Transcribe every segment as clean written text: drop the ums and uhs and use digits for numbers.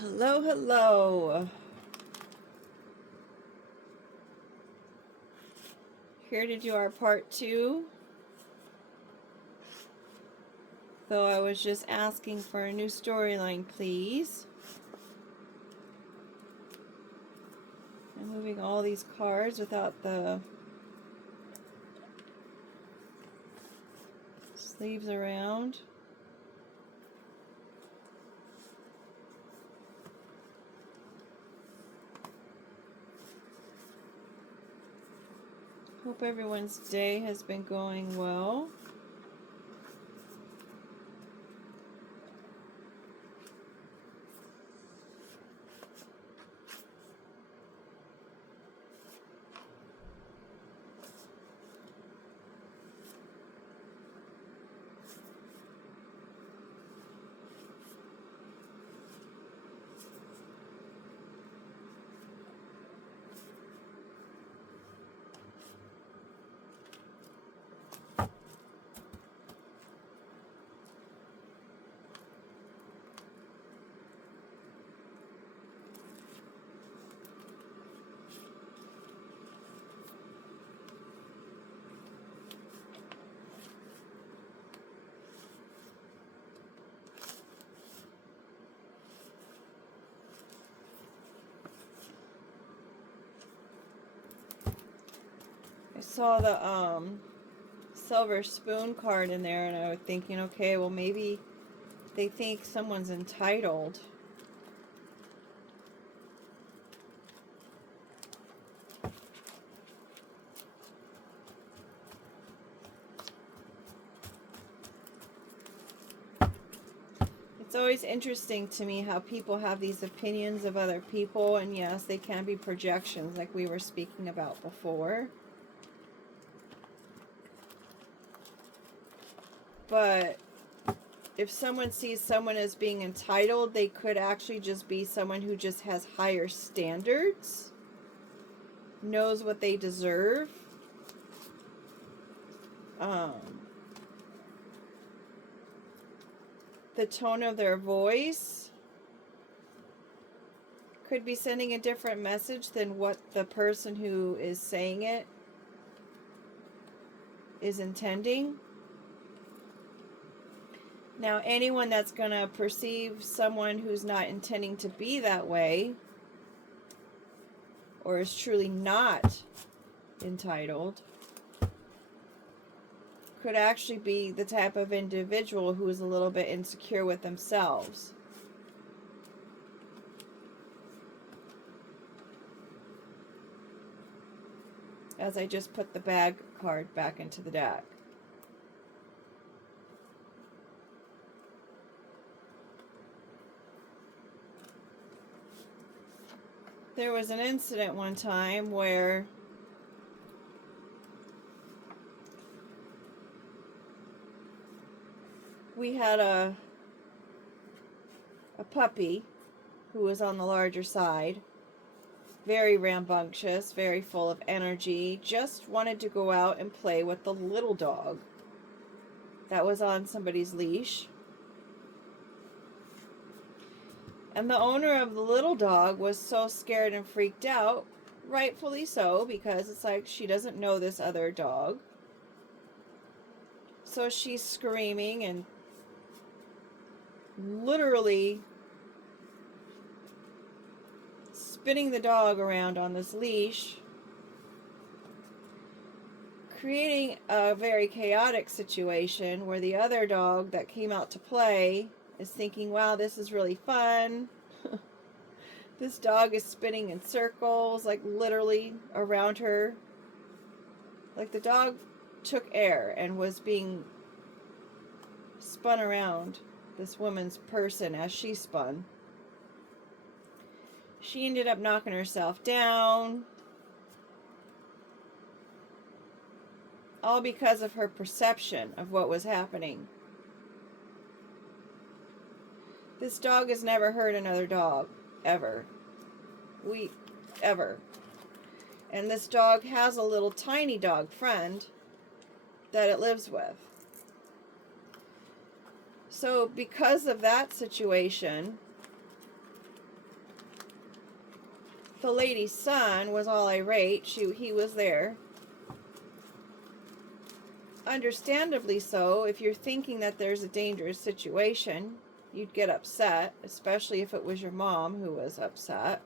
Hello, hello. Here to do our part 2. Though I was just asking for a new storyline, please. I'm moving all these cards without the sleeves around. Hope everyone's day has been going well. I saw the silver spoon card in there and I was thinking, okay, well maybe they think someone's entitled. It's always interesting to me how people have these opinions of other people, and yes, they can be projections like we were speaking about before. But if someone sees someone as being entitled, they could actually just be someone who just has higher standards, knows what they deserve. The tone of their voice could be sending a different message than what the person who is saying it is intending. Now, anyone that's going to perceive someone who's not intending to be that way, or is truly not entitled, could actually be the type of individual who is a little bit insecure with themselves. As I just put the bag card back into the deck. There was an incident one time where we had a puppy who was on the larger side, very rambunctious, very full of energy, just wanted to go out and play with the little dog that was on somebody's leash. And the owner of the little dog was so scared and freaked out, rightfully so, because it's like she doesn't know this other dog. So she's screaming and literally spinning the dog around on this leash, creating a very chaotic situation where the other dog that came out to play is thinking, wow, this is really fun. This dog is spinning in circles, like literally around her. Like the dog took air and was being spun around this woman's person as she spun. She ended up knocking herself down, all because of her perception of what was happening. This dog has never hurt another dog, ever. Ever. And this dog has a little tiny dog friend that it lives with. So because of that situation, The lady's son was all irate. He was there. Understandably so. If you're thinking that there's a dangerous situation, you'd get upset, especially if it was your mom who was upset.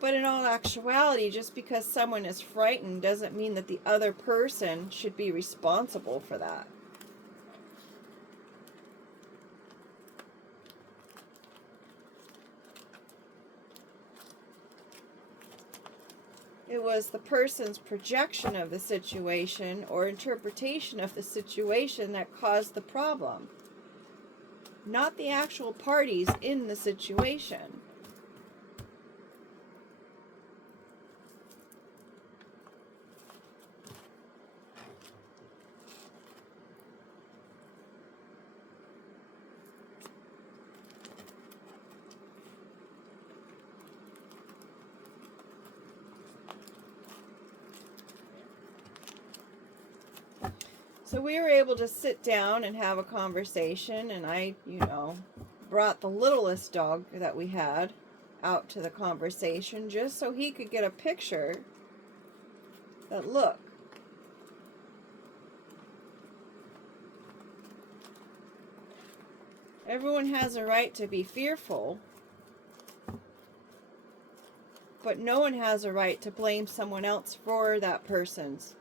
But in all actuality, just because someone is frightened doesn't mean that the other person should be responsible for that. It was the person's projection of the situation or interpretation of the situation that caused the problem, not the actual parties in the situation. So we were able to sit down and have a conversation, and I, brought the littlest dog that we had out to the conversation just so he could get a picture that, look, everyone has a right to be fearful, but no one has a right to blame someone else for that person's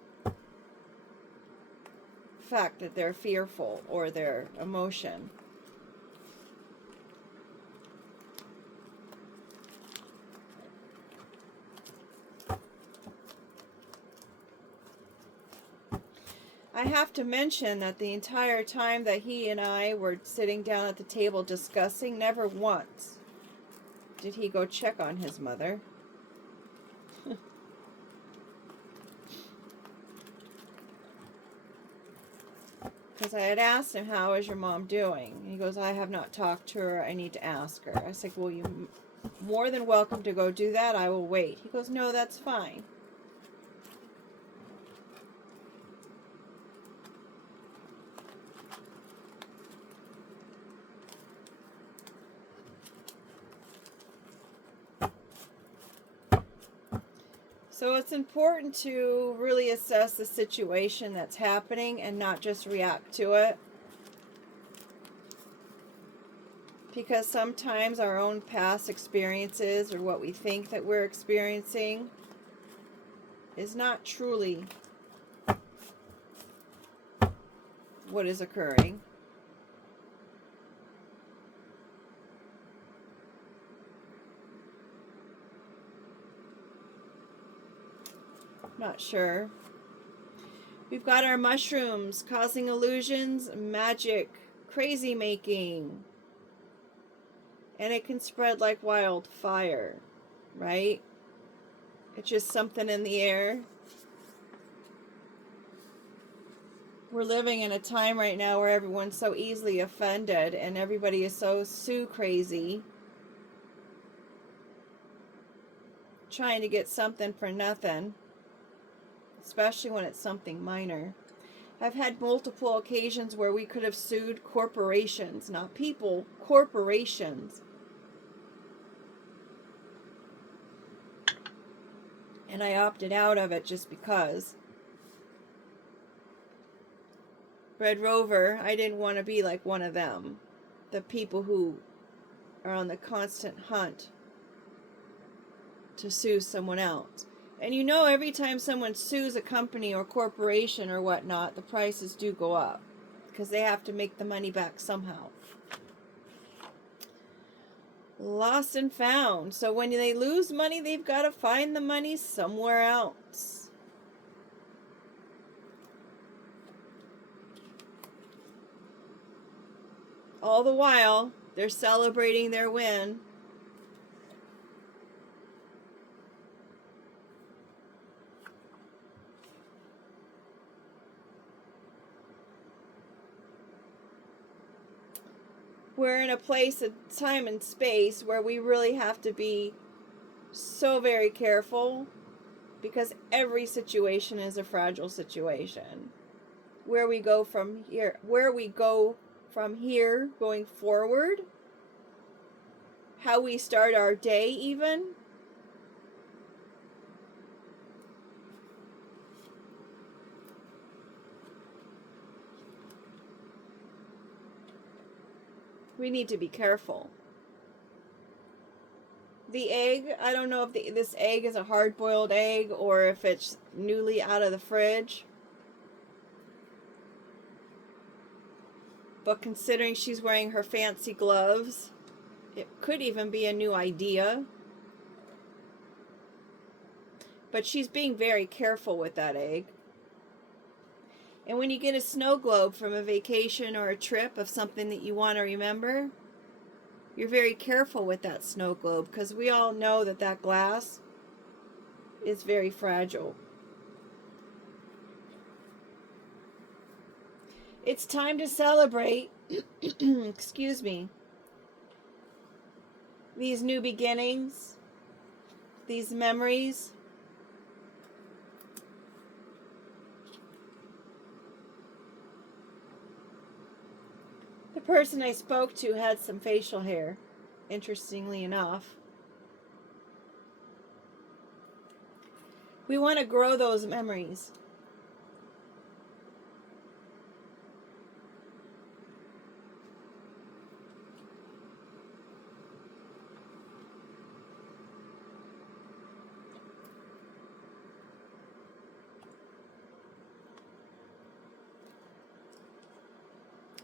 fact that they're fearful or their emotion. I have to mention that the entire time that he and I were sitting down at the table discussing, never once did he go check on his mother. Because I had asked him, how is your mom doing? And he goes, I have not talked to her. I need to ask her. I said, well, you're more than welcome to go do that. I will wait. He goes, no, that's fine. So it's important to really assess the situation that's happening and not just react to it. Because sometimes our own past experiences or what we think that we're experiencing is not truly what is occurring. Not sure. We've got our mushrooms causing illusions, magic, crazy making. And it can spread like wildfire, right? It's just something in the air. We're living in a time right now where everyone's so easily offended and everybody is so crazy. Trying to get something for nothing. Especially when it's something minor. I've had multiple occasions where we could have sued corporations, not people, corporations. And I opted out of it just because. Red Rover, I didn't want to be like one of them. The people who are on the constant hunt to sue someone else. And every time someone sues a company or corporation or whatnot, the prices do go up because they have to make the money back somehow. Lost and found. So when they lose money, they've got to find the money somewhere else. All the while, they're celebrating their win. We're in a place of time and space where we really have to be so very careful because every situation is a fragile situation. Where we go from here going forward how we start our day even. We need to be careful. The egg, I don't know if this egg is a hard-boiled egg or if it's newly out of the fridge. But considering she's wearing her fancy gloves, it could even be a new idea. But she's being very careful with that egg. And when you get a snow globe from a vacation or a trip of something that you want to remember, you're very careful with that snow globe, because we all know that that glass is very fragile. It's time to celebrate, excuse me, these new beginnings, these memories. The person I spoke to had some facial hair, interestingly enough. We want to grow those memories.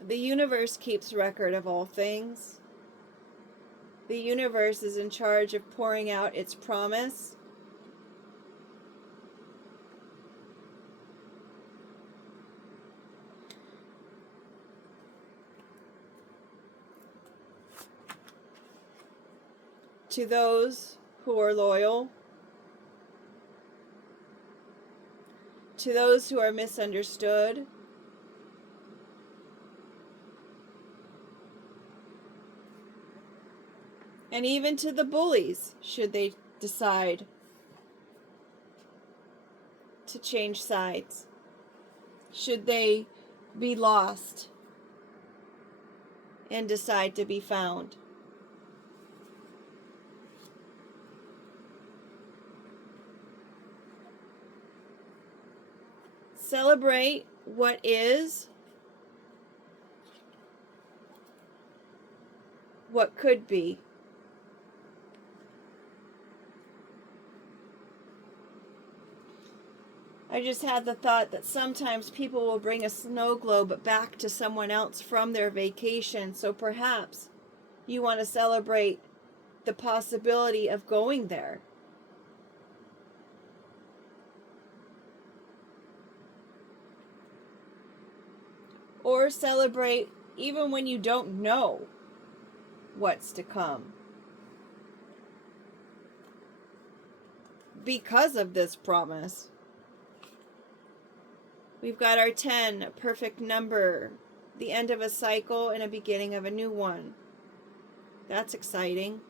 The universe keeps record of all things. The universe is in charge of pouring out its promise. To those who are loyal, to those who are misunderstood, and even to the bullies, should they decide to change sides, should they be lost and decide to be found. Celebrate what is, what could be. I just had the thought that sometimes people will bring a snow globe back to someone else from their vacation, so perhaps you want to celebrate the possibility of going there. Or celebrate even when you don't know what's to come, because of this promise. We've got our 10, a perfect number, the end of a cycle and a beginning of a new one. That's exciting.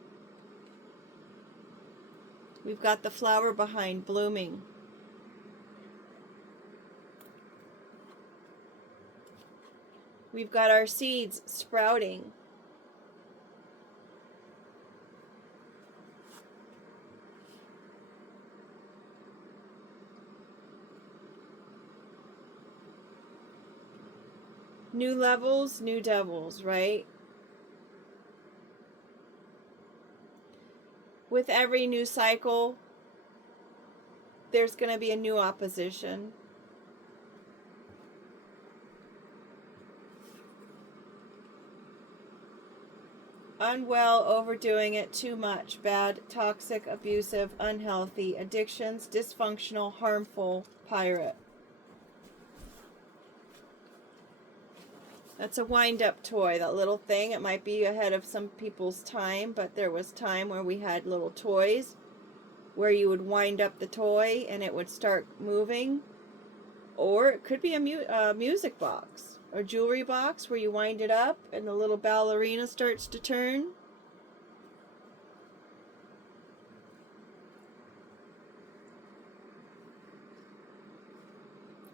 We've got the flower behind blooming. We've got our seeds sprouting. New levels, new devils, right? With every new cycle, there's going to be a new opposition. Unwell, overdoing it, too much, bad, toxic, abusive, unhealthy, addictions, dysfunctional, harmful, pirate. That's a wind-up toy, that little thing. It might be ahead of some people's time, but there was time where we had little toys where you would wind up the toy and it would start moving. Or it could be a music box or jewelry box where you wind it up and the little ballerina starts to turn.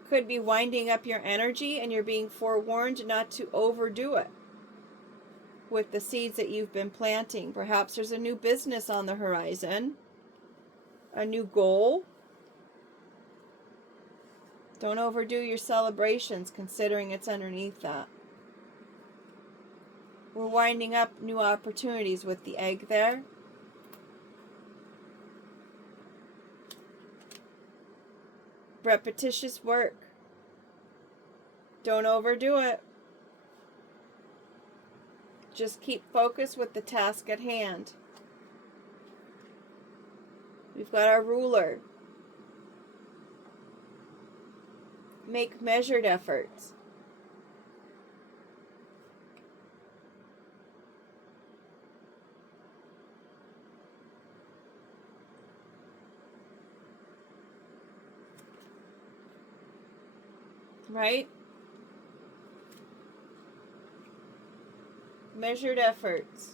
Could be winding up your energy and you're being forewarned not to overdo it. with the seeds that you've been planting. Perhaps there's a new business on the horizon, a new goal. Don't overdo your celebrations considering it's underneath that. We're winding up new opportunities with the egg there. Repetitious work. Don't overdo it. Just keep focused with the task at hand. We've got our ruler. Make measured efforts. Right? Measured efforts.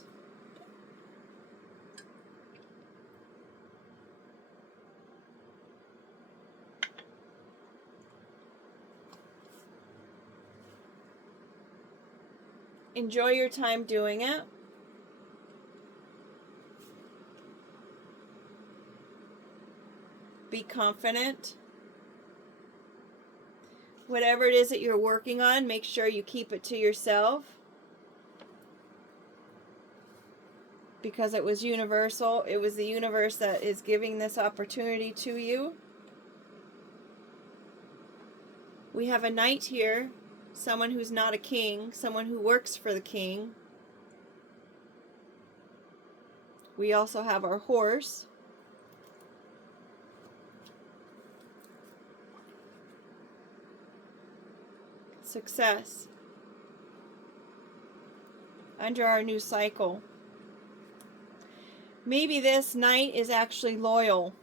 Enjoy your time doing it. Be confident. Whatever it is that you're working on, make sure you keep it to yourself. Because it was universal. It was the universe that is giving this opportunity to you. We have a knight here. Someone who's not a king. Someone who works for the king. We also have our horse. Success. Under our new cycle. Maybe this knight is actually loyal.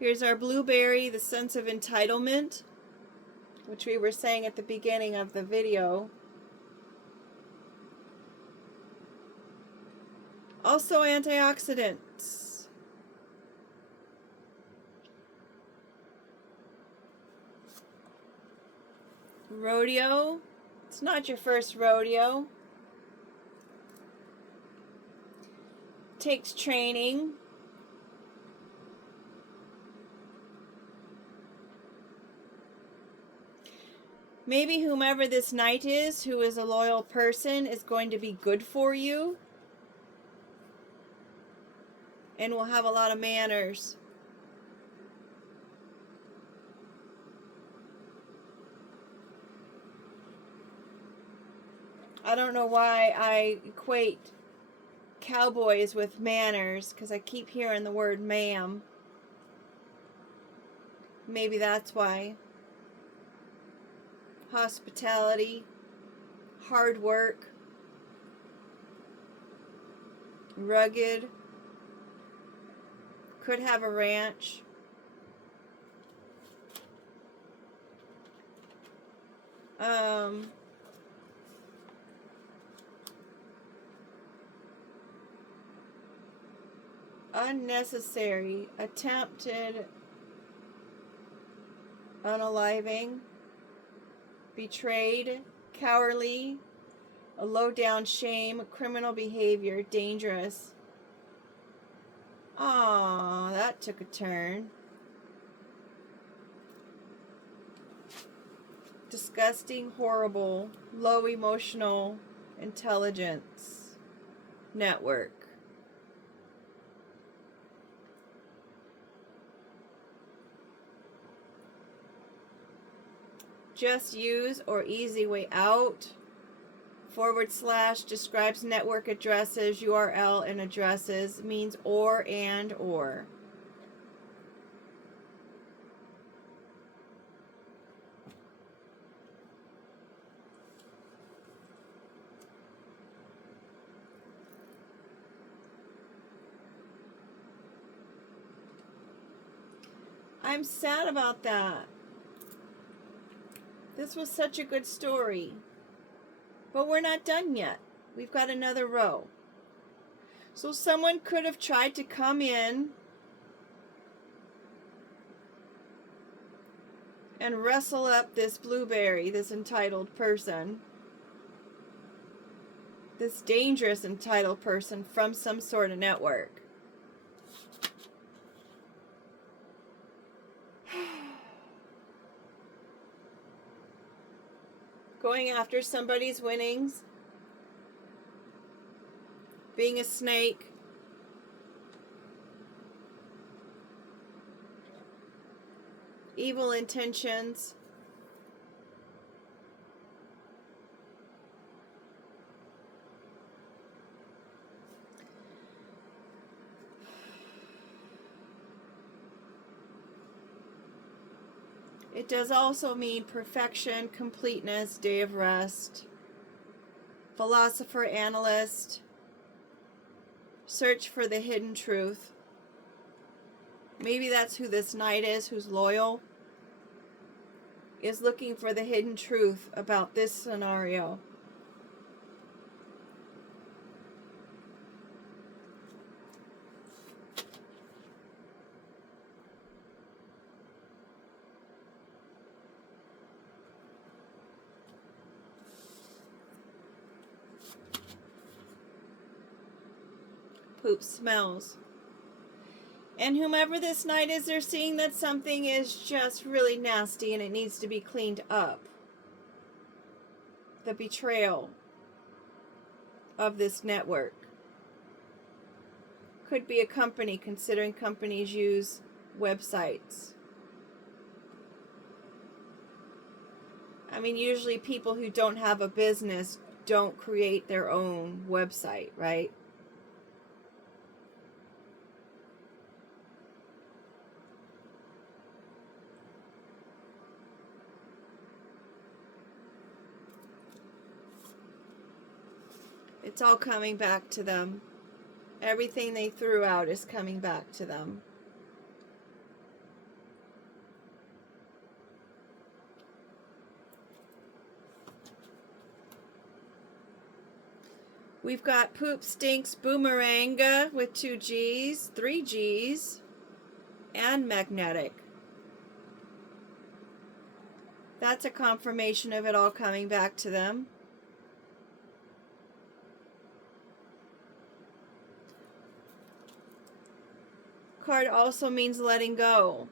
Here's our blueberry, the sense of entitlement, which we were saying at the beginning of the video. Also antioxidants. Rodeo. It's not your first rodeo. Takes training. Maybe whomever this knight is, who is a loyal person, is going to be good for you. And will have a lot of manners. I don't know why I equate cowboys with manners, because I keep hearing the word ma'am. Maybe that's why. Hospitality, hard work, rugged, could have a ranch. Unnecessary, attempted unaliving, betrayed, cowardly, a low-down shame, criminal behavior, dangerous. Aw, that took a turn. Disgusting, horrible, low emotional intelligence network. Just use or easy way out. / describes network addresses, URL and addresses, means or and or. I'm sad about that. This was such a good story. But we're not done yet. We've got another row. So someone could have tried to come in and wrestle up this blueberry, this entitled person, this dangerous entitled person from some sort of network. Going after somebody's winnings, being a snake, evil intentions. It does also mean perfection, completeness, day of rest, philosopher, analyst, search for the hidden truth. Maybe that's who this knight is, who's loyal, is looking for the hidden truth about this scenario. Poop smells. And whomever this knight is, they're seeing that something is just really nasty and it needs to be cleaned up. The betrayal of this network. Could be a company, considering companies use websites. I mean, usually people who don't have a business don't create their own website, right? It's all coming back to them. Everything they threw out is coming back to them. We've got poop stinks boomeranga with 2 G's, 3 G's, and magnetic. That's a confirmation of it all coming back to them. Card also means letting go.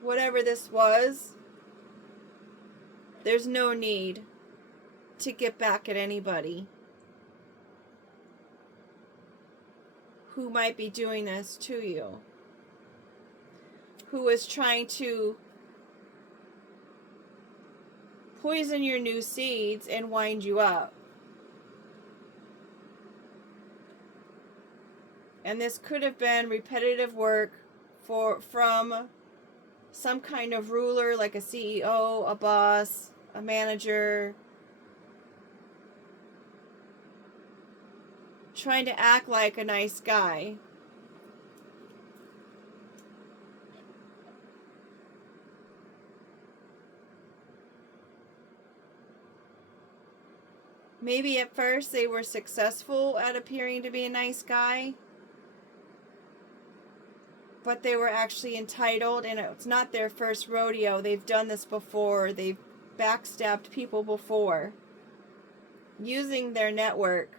Whatever this was, there's no need to get back at anybody who might be doing this to you, who is trying to poison your new seeds and wind you up. And this could have been repetitive work from some kind of ruler, like a CEO, a boss, a manager, trying to act like a nice guy. Maybe at first they were successful at appearing to be a nice guy, but they were actually entitled, and it's not their first rodeo. They've done this before. They've backstabbed people before, using their network.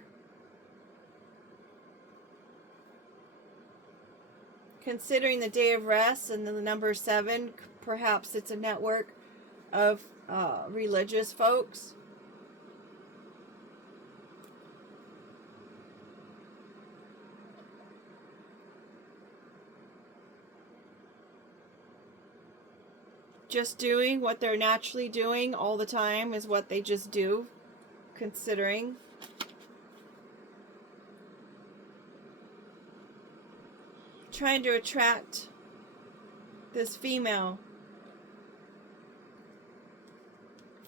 Considering the day of rest and the number 7, perhaps it's a network of religious folks. Just doing what they're naturally doing all the time is what they just do, considering. Trying to attract this female.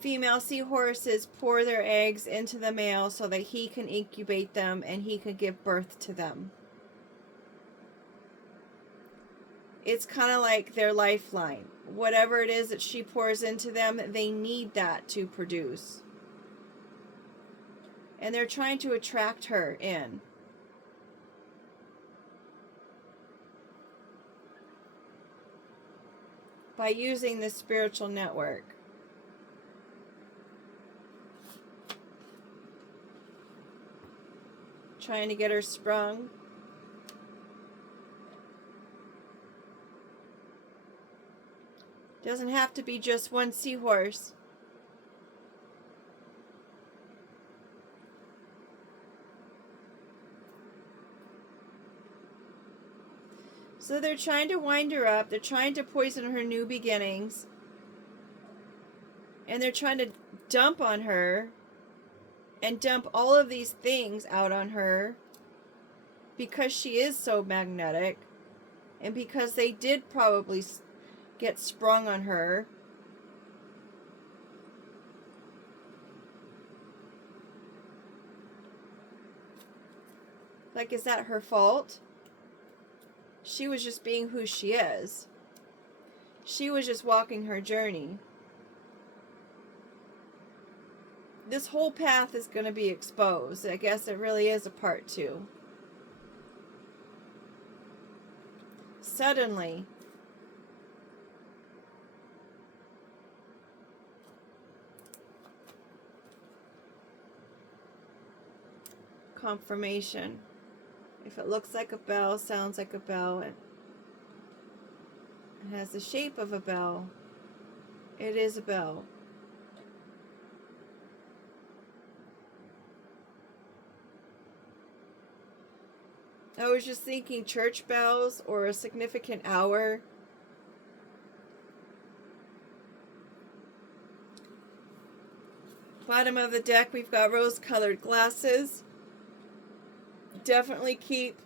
Female seahorses pour their eggs into the male so that he can incubate them and he can give birth to them. It's kind of like their lifeline. Whatever it is that she pours into them, they need that to produce. And they're trying to attract her in. by using this spiritual network. Trying to get her sprung. Doesn't have to be just one seahorse. So they're trying to wind her up. They're trying to poison her new beginnings. And they're trying to dump on her and dump all of these things out on her because she is so magnetic and because they did probably get sprung on her. Like, is that her fault? She was just being who she is. She was just walking her journey. This whole path is going to be exposed. I guess it really is a part 2. Suddenly, confirmation. If it looks like a bell, sounds like a bell, it has the shape of a bell, it is a bell. I was just thinking church bells or a significant hour. Bottom of the deck, we've got rose-colored glasses. Definitely keep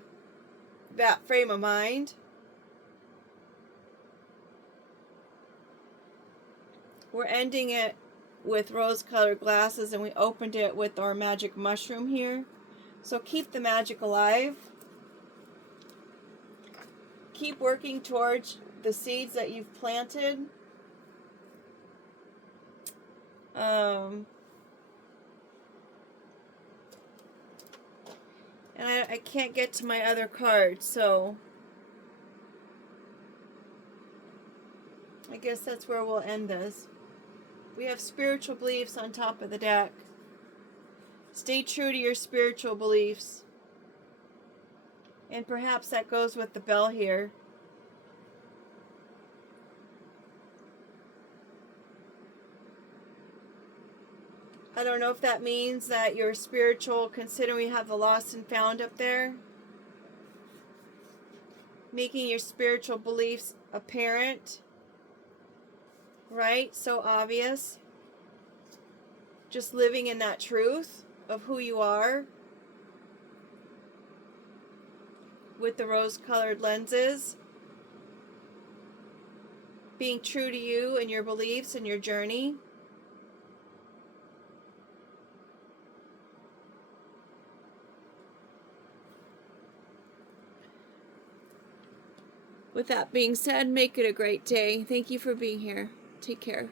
that frame of mind. We're ending it with rose-colored glasses, and we opened it with our magic mushroom here. So keep the magic alive. Keep working towards the seeds that you've planted. And I can't get to my other card, so I guess that's where we'll end this. We have spiritual beliefs on top of the deck. Stay true to your spiritual beliefs. And perhaps that goes with the bell here. I don't know if that means that you're spiritual, considering we have the lost and found up there. Making your spiritual beliefs apparent. Right? So obvious. Just living in that truth of who you are. With the rose-colored lenses. Being true to you and your beliefs and your journey. With that being said, make it a great day. Thank you for being here. Take care.